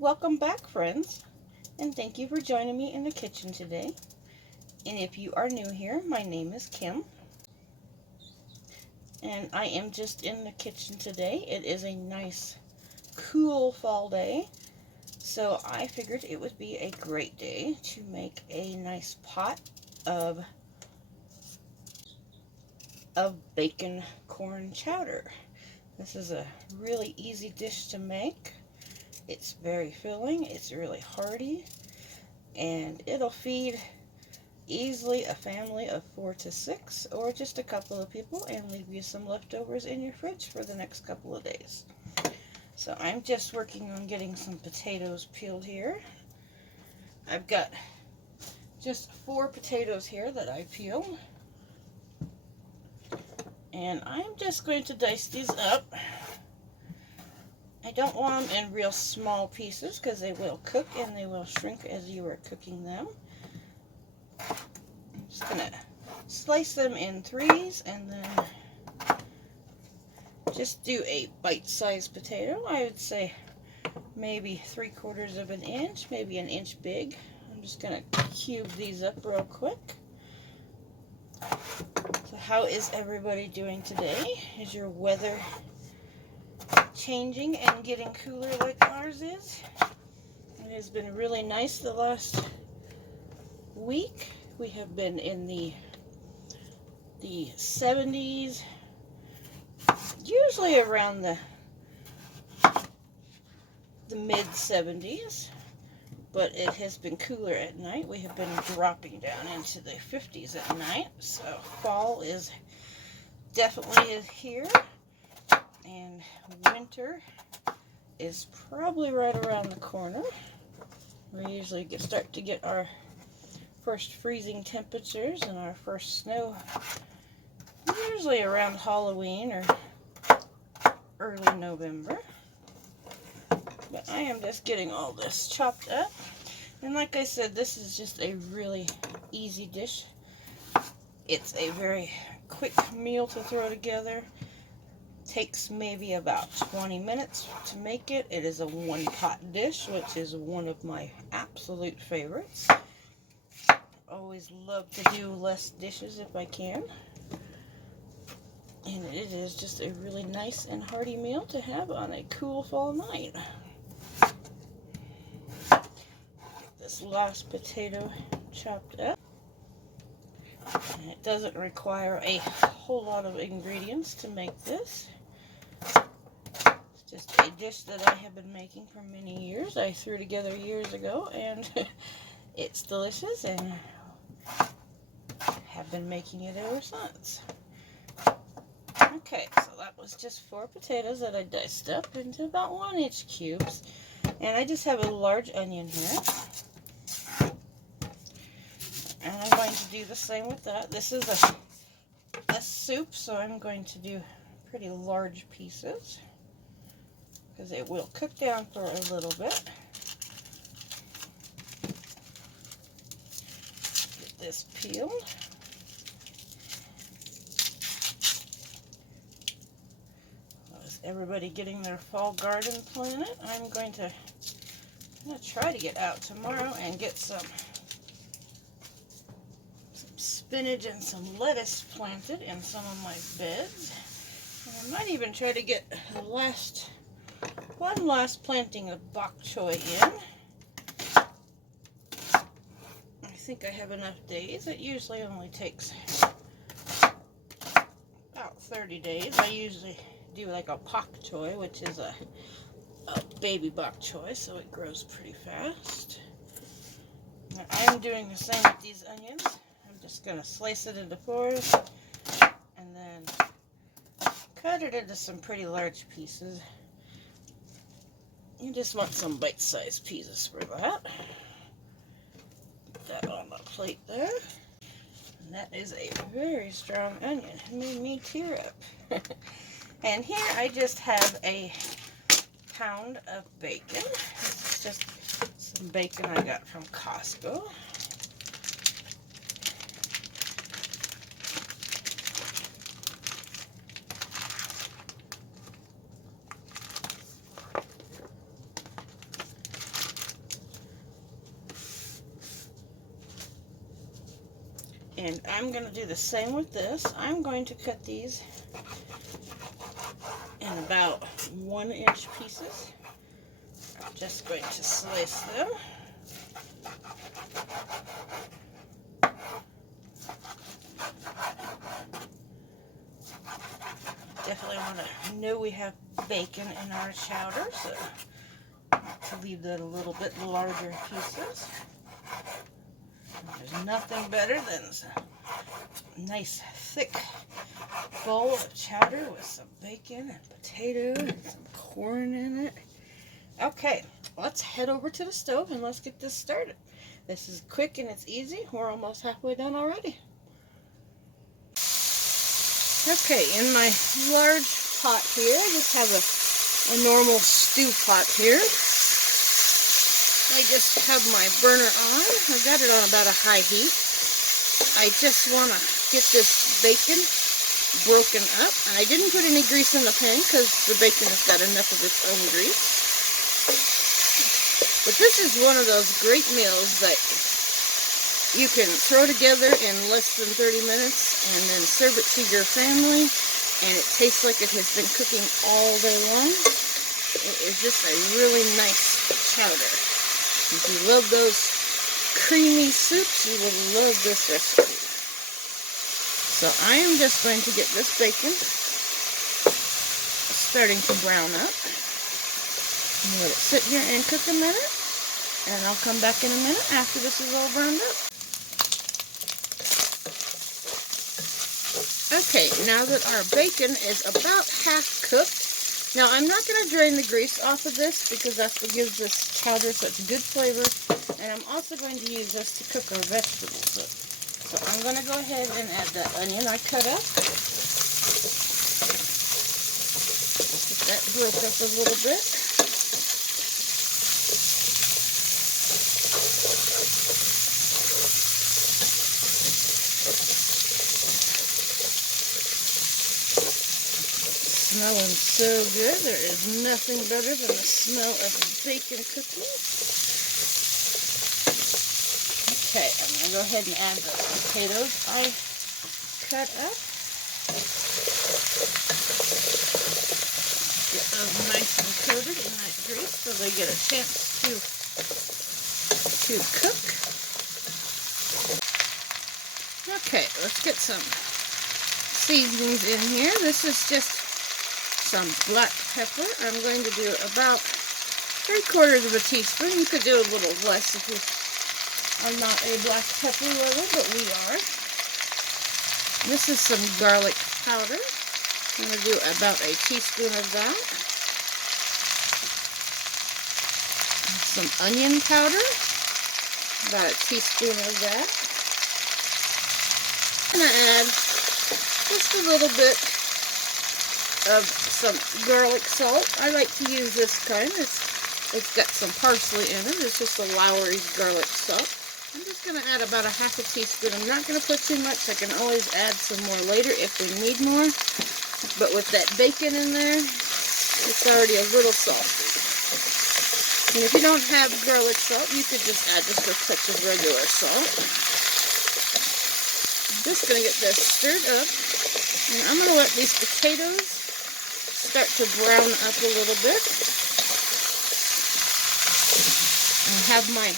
Welcome back, friends, and thank you for joining me in the kitchen today. And if you are new here, my name is Kim, and I am just in the kitchen today. It is a nice, cool fall day, so I figured it would be a great day to make a nice pot of bacon corn chowder. This is a really easy dish to make. It's very filling, it's really hearty, and it'll feed easily a family of 4 to 6 or just a couple of people and leave you some leftovers in your fridge for the next couple of days. So I'm just working on getting some potatoes peeled here. I've got just 4 potatoes here that I peeled. And I'm just going to dice these up. I don't want them in real small pieces because they will cook and they will shrink as you are cooking them. I'm just going to slice them in 3s and then just do a bite-sized potato. I would say maybe 3/4 of an inch, maybe an inch big. I'm just going to cube these up real quick. So how is everybody doing today? Is your weather changing and getting cooler like ours is? It has been really nice the last week. We have been in the 70s, usually around the mid 70s, but it has been cooler at night. We have been dropping down into the 50s at night, so fall is definitely here, and winter is probably right around the corner. We usually start to get our first freezing temperatures and our first snow usually around Halloween or early November. But I am just getting all this chopped up. And like I said, this is just a really easy dish. It's a very quick meal to throw together. Takes maybe about 20 minutes to make it. It is a one-pot dish, which is one of my absolute favorites. Always love to do less dishes if I can. And it is just a really nice and hearty meal to have on a cool fall night. Get this last potato chopped up. And it doesn't require a whole lot of ingredients to make this. It's just a dish that I have been making for many years. I threw together years ago, and it's delicious, and have been making it ever since. Okay, so that was just 4 potatoes that I diced up into about 1-inch cubes. And I just have a large onion here. And I'm going to do the same with that. This is a soup, so I'm going to do pretty large pieces because it will cook down for a little bit. Get this peeled. Everybody getting their fall garden planted. I'm going to try to get out tomorrow and get some spinach and some lettuce planted in some of my beds. And I might even try to get one last planting of bok choy in. I think I have enough days. It usually only takes about 30 days. I usually do like a pak choy, which is a baby bok choy, so it grows pretty fast. Now, I'm doing the same with these onions. I'm just going to slice it into 4s and then cut it into some pretty large pieces. You just want some bite-sized pieces for that. Put that on the plate there. And that is a very strong onion. It made me tear up. And here I just have a pound of bacon. This is just some bacon I got from Costco. And I'm going to do the same with this. I'm going to cut these in about 1-inch pieces. I'm just going to slice them. Definitely want to know we have bacon in our chowder, so to leave that a little bit larger pieces. There's nothing better than a nice thick bowl of chowder with some bacon and potato and some corn in it. Okay, let's head over to the stove and let's get this started. This is quick and it's easy. We're almost halfway done already. Okay, in my large pot here, I just have a normal stew pot here. I just have my burner on. I got it on about a high heat. I just want to get this bacon broken up. And I didn't put any grease in the pan because the bacon has got enough of its own grease. But this is one of those great meals that you can throw together in less than 30 minutes and then serve it to your family. And it tastes like it has been cooking all day long. It is just a really nice chowder. If you love those creamy soups, you will love this recipe. So I am just going to get this bacon starting to brown up. Let it sit here and cook a minute, and I'll come back in a minute after this is all browned up. Okay, now that our bacon is about half cooked, now I'm not going to drain the grease off of this because that's what gives this chowder such good flavor, and I'm also going to use this to cook our vegetables up. So I'm going to go ahead and add that onion I cut up. Get that broke up a little bit. Smelling so good. There is nothing better than the smell of bacon cooking. Okay, I'm going to go ahead and add the potatoes I cut up. Get those nice and coated in that grease so they get a chance to cook. Okay, let's get some seasonings in here. This is just some black pepper. I'm going to do about 3/4 of a teaspoon. You could do a little less if you are not a black pepper lover, but we are. This is some garlic powder. I'm going to do about a teaspoon of that. Some onion powder. About a teaspoon of that. I'm going to add just a little bit of some garlic salt. I like to use this kind. It's got some parsley in it. It's just a Lowry's garlic salt. I'm just going to add about a half a teaspoon. I'm not going to put too much. I can always add some more later if we need more. But with that bacon in there, it's already a little salty. And if you don't have garlic salt, you could just add just a touch of regular salt. I'm just going to get this stirred up. And I'm going to let these potatoes start to brown up a little bit. I have my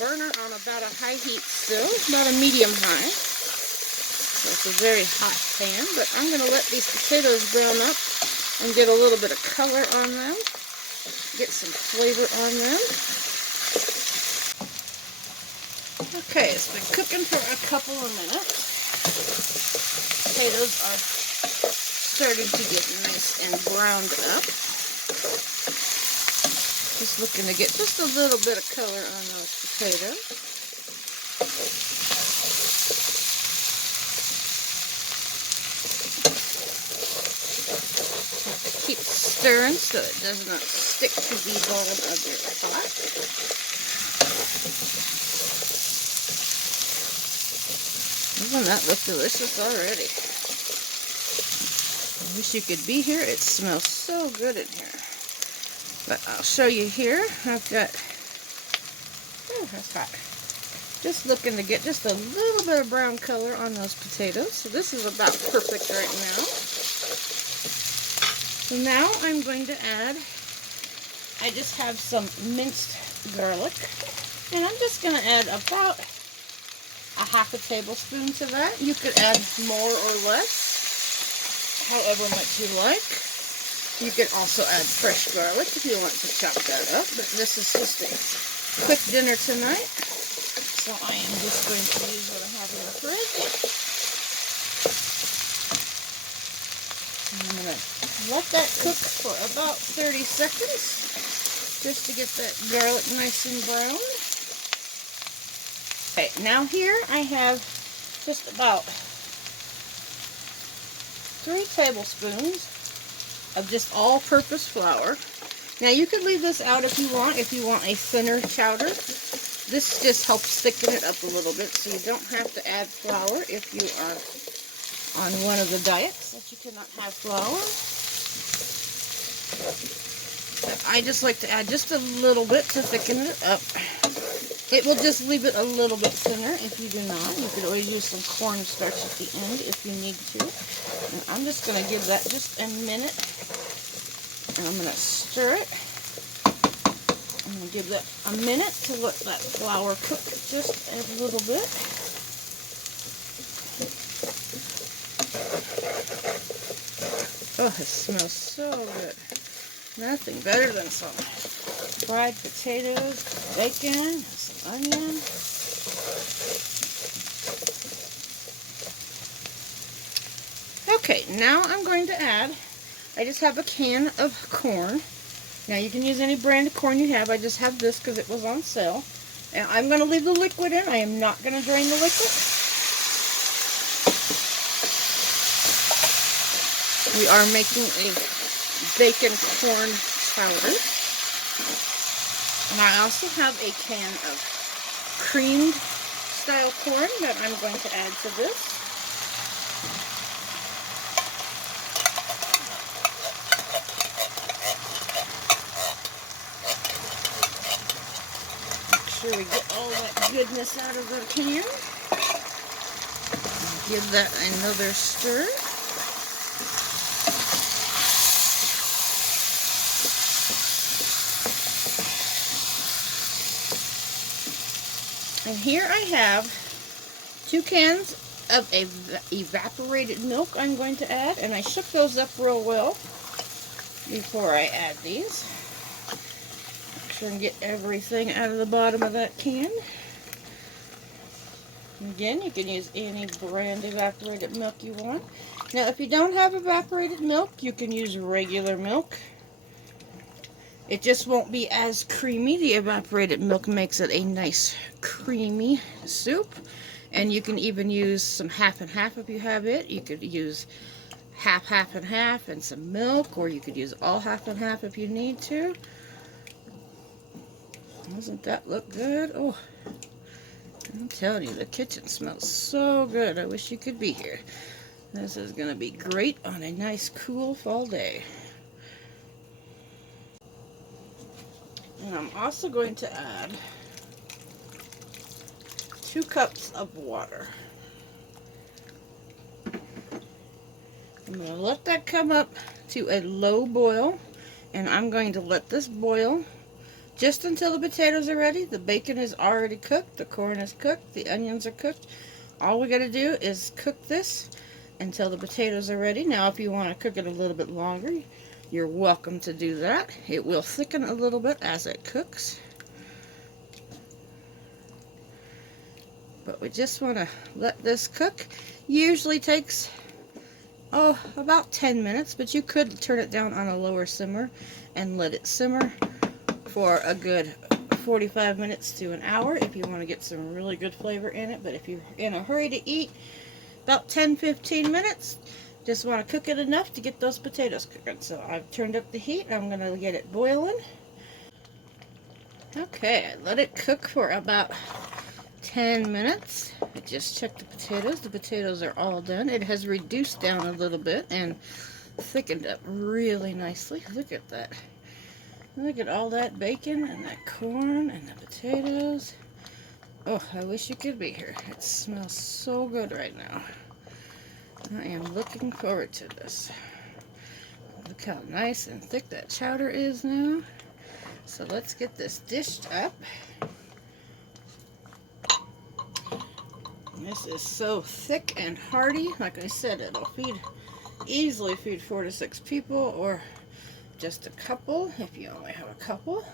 burner on about a high heat still, about a medium high. So it's a very hot pan, but I'm going to let these potatoes brown up and get a little bit of color on them. Get some flavor on them. Okay, it's been cooking for a couple of minutes. Potatoes are starting to get nice and browned up. Just looking to get just a little bit of color on those potatoes. Keep stirring so it does not stick to the bottom of your pot. Doesn't that look delicious already? I wish you could be here. It smells so good in here. But I'll show you here. I've got, oh, that's hot. Just looking to get just a little bit of brown color on those potatoes. So this is about perfect right now. So now I'm going to add, I just have some minced garlic. And I'm just going to add about a half a tablespoon to that. You could add more or less, however much you like. You can also add fresh garlic if you want to chop that up. But this is just a quick dinner tonight. So I am just going to use what I have in the fridge. And I'm going to let that cook for about 30 seconds just to get that garlic nice and brown. Okay, now here I have just about 3 tablespoons of just all-purpose flour. Now you could leave this out if you want a thinner chowder. This just helps thicken it up a little bit, so you don't have to add flour if you are on one of the diets that you cannot have flour. But I just like to add just a little bit to thicken it up. It will just leave it a little bit thinner if you do not. You could always use some cornstarch at the end if you need to. And I'm just going to give that just a minute. And I'm going to stir it. I'm going to give that a minute to let that flour cook just a little bit. Oh, it smells so good. Nothing better than some fried potatoes, bacon, some onion. Okay, now I'm going to add, I just have a can of corn. Now you can use any brand of corn you have. I just have this because it was on sale. And I'm going to leave the liquid in. I am not going to drain the liquid. We are making a bacon corn chowder. And I also have a can of creamed style corn that I'm going to add to this. Make sure we get all that goodness out of the can. Give that another stir. And here I have 2 cans of evaporated milk I'm going to add, and I shook those up real well before I add these. Make sure and get everything out of the bottom of that can. Again, you can use any brand evaporated milk you want. Now, if you don't have evaporated milk, you can use regular milk. It just won't be as creamy. The evaporated milk makes it a nice creamy soup. And you can even use some half and half if you have it. You could use half and half and some milk, or you could use all half and half if you need to. Doesn't that look good? Oh, I'm telling you, the kitchen smells so good. I wish you could be here. This is going to be great on a nice cool fall day. And I'm also going to add 2 cups of water. I'm going to let that come up to a low boil, and I'm going to let this boil just until the potatoes are ready. The bacon is already cooked, the corn is cooked, the onions are cooked. All we got to do is cook this until the potatoes are ready. Now, if you want to cook it a little bit longer, you're welcome to do that. It will thicken a little bit as it cooks. But we just want to let this cook. Usually takes, about 10 minutes, but you could turn it down on a lower simmer and let it simmer for a good 45 minutes to an hour if you want to get some really good flavor in it. But if you're in a hurry to eat, about 10-15 minutes. Just want to cook it enough to get those potatoes cooking. So I've turned up the heat. I'm going to get it boiling. Okay, I let it cook for about 10 minutes. I just checked the potatoes. The potatoes are all done. It has reduced down a little bit and thickened up really nicely. Look at that. Look at all that bacon and that corn and the potatoes. Oh, I wish you could be here. It smells so good right now. I am looking forward to this. Look how nice and thick that chowder is now. So let's get this dished up. This is so thick and hearty. Like I said, it'll easily feed 4 to 6 people, or just a couple if you only have a couple.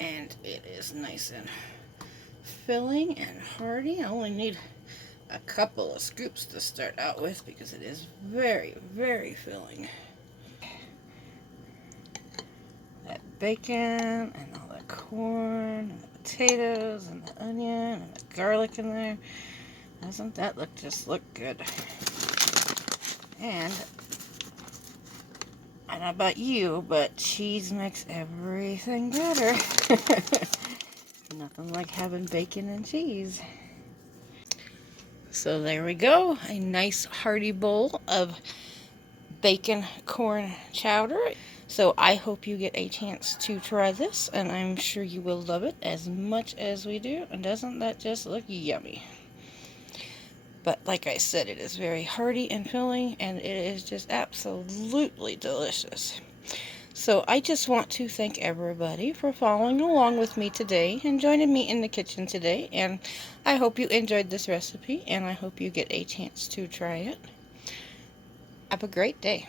And it is nice and filling and hearty. I only need a couple of scoops to start out with because it is very, very filling. That bacon and all that corn and the potatoes and the onion and the garlic in there. Doesn't that just look good? And I don't know about you, but cheese makes everything better. Nothing like having bacon and cheese. So there we go. A nice hearty bowl of bacon corn chowder. So I hope you get a chance to try this, and I'm sure you will love it as much as we do. And doesn't that just look yummy? But like I said, it is very hearty and filling, and it is just absolutely delicious. So I just want to thank everybody for following along with me today and joining me in the kitchen today. And I hope you enjoyed this recipe, and I hope you get a chance to try it. Have a great day.